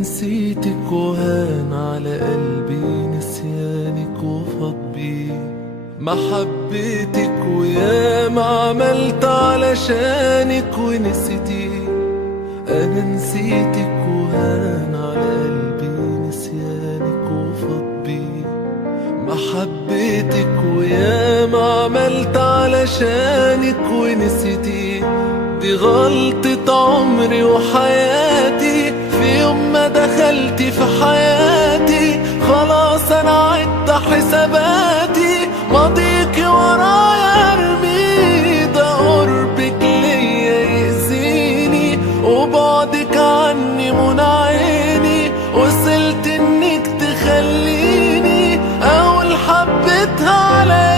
نسيتك وهان على قلبي نسيانك وفاض بيه محبتك، وياما عملت علشانك ونسيتيه. انا نسيتك وهان على قلبي نسيانك وفاض بيه محبتك، وياما عملت علشانك ونسيتيه. دي غلطة عمري وحياتي، في يوم ما دخلتي في حياتي خلاص انا عدت حساباتي. ماضيكي ورايا ارمي، ده قربك ليا يأذيني وبعدك عني منى عيني. وصلت انك تخليني اقول حبيتها على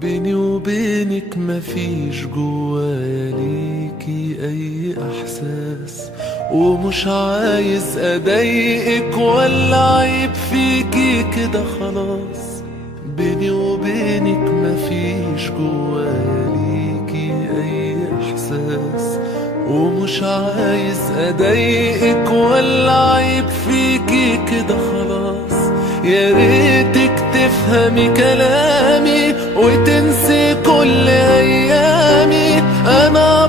بيني وبينك مفيش جوايا ليكي اي احساس، ومش عايز اضايقك ولا عيب فيكي كده خلاص. بيني وبينك مفيش جوايا ليكي اي احساس، ومش عايز اضايقك ولا عيب فيكي كده خلاص. يا ريتك تفهمي كلامي وتنسي كل ايامي. انا